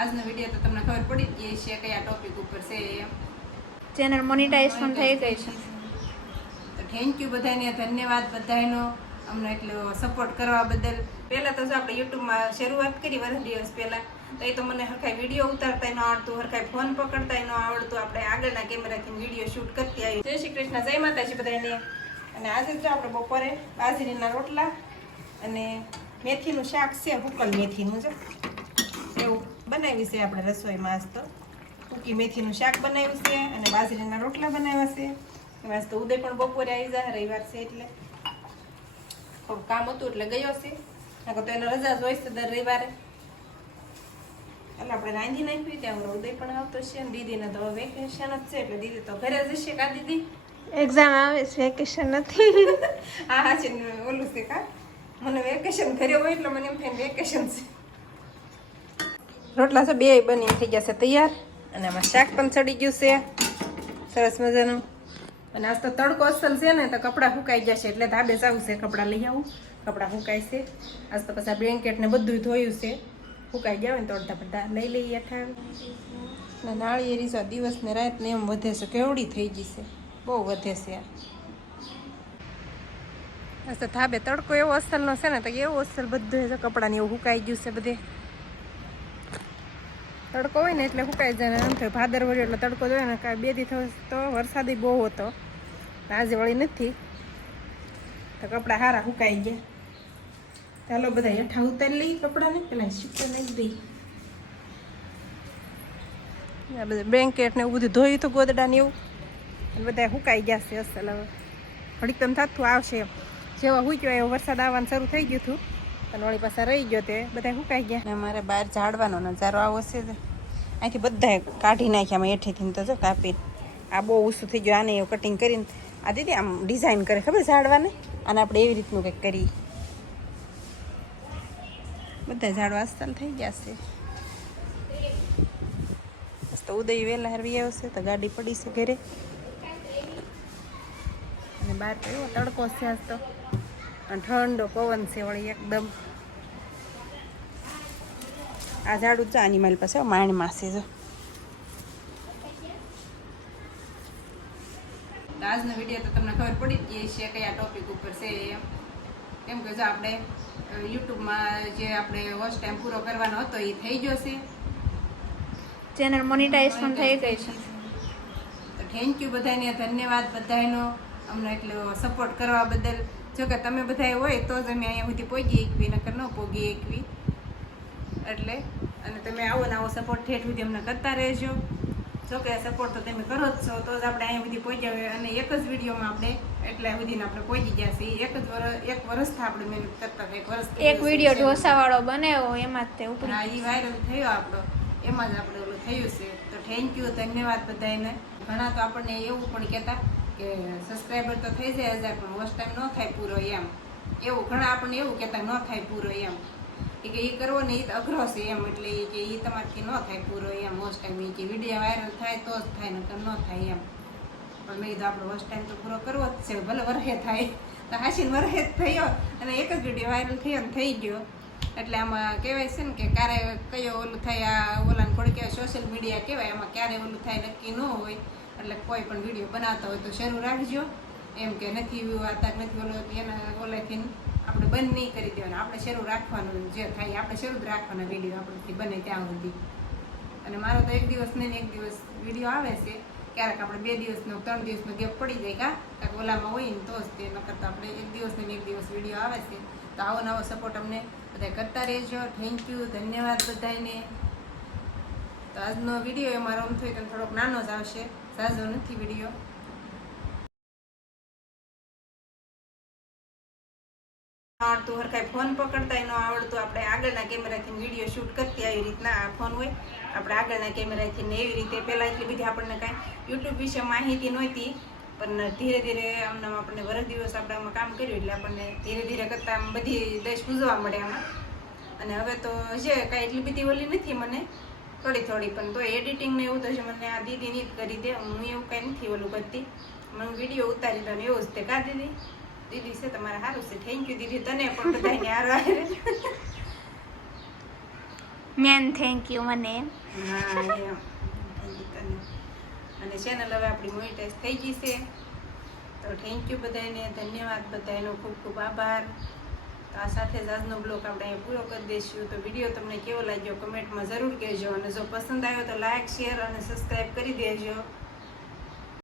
આજનો વિડીયો તો તમને ખબર પડી જ ગઈ છે કયા ટોપિક ઉપર છે એમ. ચેનલ મોનેટાઇઝ પણ થઈ ગઈ છે. તો થેન્ક યુ બધાને, ધન્યવાદ બધાનો અમને એટલો સપોર્ટ કરવા બદલ. પહેલાં તો જો આપણે યુટ્યુબમાં શરૂઆત કરી વર્ષ દિવસ પહેલાં, તો એ તો મને હરખાઈ વિડીયો ઉતારતા ન આવડતું, હરખાઈ ફોન પકડતા ન આવડતું. આપણે આગળના કેમેરાથી વિડીયો શૂટ કરતી આવી. જય શ્રી કૃષ્ણ, જય માતાજી બધાને. અને આજે જો આપણે બપોરે બાજરીના રોટલા અને મેથીનું શાક છે, હુકલ મેથીનું જો એવું બનાવ્યું છે આપણે રસોઈમાં. આજ તો સૂકી મેથીનું શાક બનાવ્યું છે અને બાજરીના રોટલા બનાવ્યા છે. આજ તો ઉદય પણ બપોરે આવી જાય, રવિવાર છે એટલે થોડું કામ હતું એટલે ગયો છે. તો એને રજા જ હોય છે દર રવિવારે, એટલે આપણે રાંધી નાખ્યું. ત્યાં ઉદય પણ આવતો છે અને દીદીને તો વેકેશન જ છે એટલે દીદી તો ઘરે જ હશે. કા દીદી એક્ઝામ આવે છે, વેકેશન નથી. હા હા છે, ઓલું છે કા, મને વેકેશન ઘરે હોય એટલે મને એમ થાય વેકેશન છે. રોટલા છે બે બની થઈ ગયા છે તૈયાર, અને આમાં શાક પણ ચડી ગયું છે સરસ મજાનું. અને આજ તો તડકો અસલ છે ને, તો કપડાં સુકાઈ જશે એટલે ધાબે જવું છે, કપડાં લઈ આવું. કપડાં સુકાય છે આજ તો, પછી બ્લેન્કેટ ને બધું ધોયું છે. સુકાઈ ગયા હોય ને તો અડધા બધા લઈ લઈએ ઠાર. ને નાળિયેરી જો દિવસ ને રાત ને એમ વધે છે, કેવડી થઈ ગઈ છે, બહુ વધે છે. આજ તો ધાબે તડકો એવો અસલનો છે ને, તો એવું અસલ બધું છે કપડાં ને એવું સુકાઈ ગયું છે બધે. તડકો હોય ને એટલે સુકાઈ જાય. એમ થાય ભાદર વળ્યો એટલે તડકો જોઈએ ને. કાંઈ બે દી તો વરસાદી બહુ હતો, આજે વળી નથી, તો કપડાં સારા સુકાઈ ગયા. ચાલો બધા હેઠા ઉતારી લઈ કપડાને, પેલા શીખવા નાખી દઈ. આ બધા બ્લેન્કેટ ને એવું બધું ધોયું હતું, ગોદડા ને એવું, અને બધા સુકાઈ ગયા છે અસલ. હવે ઘડીક તો થતું આવશે એમ. જેવા સૂક્યો એવો વરસાદ આવવાનું શરૂ થઈ ગયું હતું, અને વળી પાછા રહી ગયો તે બધા સુકાઈ ગયા. ને અમારે બહાર ઝાડવાનો નજારો આવો છે. અહીંથી બધા કાઢી નાખ્યા આમાં હેઠેથી તો જો કાપીને. આ બહુ ઊંચું થઈ ગયું, આને એવું કટિંગ કરીને. આ દીદી આમ ડિઝાઇન કરે ખબર ઝાડવાને, આને આપણે એવી રીતનું કંઈક કરીએ. બધા ઝાડવા અસલ થઈ ગયા છે. તો ઉદય વહેલા હરવી આવશે તો ગાડી પડી છે ઘરે. અને બહાર તો એવો તડકો છે આજ તો, અને ઠંડો પવન છે વળી એકદમ. આ ઝાડું જ આની મારી પાસે માણમાં છે જો. આજનો વિડીયો તો તમને ખબર પડી જ ગઈ છે કયા ટોપિક ઉપર છે એમ. કેમ કે જો આપણે યુટ્યુબમાં જે આપણે વોચ ટાઈમ પૂરો કરવાનો હતો એ થઈ ગયો છે. ચેનલ મોનેટાઇઝ પણ થઈ ગઈ છે. તો થેન્ક યુ બધાને, ધન્યવાદ બધાનો અમને એટલો સપોર્ટ કરવા બદલ. જો કે તમે બધા હોય તો જ અમે અહીંયા સુધી પહોંચી એકવી, નકર ન પહોંચી એકવી. એટલે અને તમે આવો ને આવો સપોર્ટ ઠેઠ સુધી અમને કરતા રહેજો. જો કે સપોર્ટ તો તમે કરો જ છો તો જ આપણે અહીંયા સુધી પહોંચ્યા. અને એક જ વિડીયોમાં આપણે એટલા સુધીને આપણે પહોંચી ગયા છીએ. એક વર્ષથી આપણે મહેનત કરતા હતા. એક વિડીયો ઢોસાવાળો બનાવ્યો એમાં જ તે ઉપડી. હા, એ વાયરલ થયો આપણો, એમાં જ આપણે ઓલું થયું છે. તો થેન્ક યુ, ધન્યવાદ બધાને. ઘણા તો આપણને એવું પણ કહેતા કે સબસ્ક્રાઈબર તો થઈ જાય 1000, પણ વોચ ટાઈમ ન થાય પૂરો એમ. એવું ઘણા આપણને એવું કહેતા ન થાય પૂરો એમ, કે એ કરવો ને એ અઘરો છે એમ. એટલે કે એ તમારથી ન થાય પૂરો એમ વોચ ટાઈમ. એ કે વિડીયો વાયરલ થાય તો જ થાય, નકર ન થાય એમ. પણ મેં કીધું આપણો વોચ ટાઈમ તો પૂરો કરવો જ છે, ભલે વરહે થાય. તો હાસીને વરહે જ થયો અને એક જ વિડીયો વાયરલ થયો ને થઈ ગયો. એટલે આમાં કહેવાય છે ને કે ક્યારે કયો ઓલું થાય, આ ઓલાને થોડી કહેવાય સોશિયલ મીડિયા કહેવાય, એમાં ક્યારે ઓલું થાય નક્કી ન હોય. એટલે કોઈ પણ વિડીયો બનાવતા હોય તો શરૂ રાખજો એમ. કે નથી અત્યારે નથી ઓલો એના ઓલાથી આપણે બંધ નહીં કરી દેવાના, આપણે શરૂ રાખવાનું. જે થાય આપણે શરૂ જ રાખવાના વિડીયો આપણથી બને ત્યાં સુધી. અને મારો તો એક દિવસ નહીં એક દિવસ વિડીયો આવે છે. ક્યારેક આપણે 2 દિવસનો 3 દિવસનો ગેપ પડી જાય કાંઈક ઓલામાં હોય ને તો જ તે, નકર તો આપણે એક દિવસ ને એક દિવસ વિડીયો આવે છે. તો આવો નવો સપોર્ટ અમને બધા કરતા રહેજો. થેન્ક યુ, ધન્યવાદ બધાને. તો આજનો વિડીયો અમારો આમ થયો તો થોડોક નાનો જ આવશે, ઝાઝો નથી વિડીયો. આવડતું હરખાઈ ફોન પકડતા ન આવડતું. આપણે આગળના કેમેરાથી વિડીયો શૂટ કરતી આવી રીતના આ ફોન હોય આપણે આગળના કેમેરાથી ને એવી રીતે. પહેલાં એટલી બધી આપણને કાંઈ યુટ્યુબ વિશે માહિતી નહોતી, પણ ધીરે ધીરે આમ આપણને વર્ષ દિવસ આપણે આમાં કામ કર્યું એટલે આપણને ધીરે ધીરે કરતાં આમ બધી દેશ પૂજવા મળે આમાં. અને હવે તો જે કાંઈ એટલી બધી ઓલી નથી મને, થોડી થોડી, પણ તો એડિટિંગ ને એવું તો છે મને આ દીદીની જ કરી દે. હું એવું કાંઈ નથી ઓલું કરતી, મને વિડીયો ઉતારી દઉં એવું જ તે. કા દીદી? દીદી છે તમારે સારું છે. થેન્ક યુ દીદી, તને પણ બધાને હારો આવે. મેન થેન્ક યુ મને. હા એમ અને ચેનલ હવે આપણી મોનિટાઈઝ થઈ ગઈ છે તો થેન્ક યુ બધાને, ધન્યવાદ બધાનો, ખૂબ ખૂબ આભાર. તો આ સાથે જ આજનો બ્લોગ આપણે અહીંયા પૂરો કરી દઈશું. તો વિડીયો તમને કેવો લાગ્યો કમેન્ટમાં જરૂર કહેજો અને જો પસંદ આવ્યો તો લાઈક શેર અને સબસ્ક્રાઈબ કરી દેજો.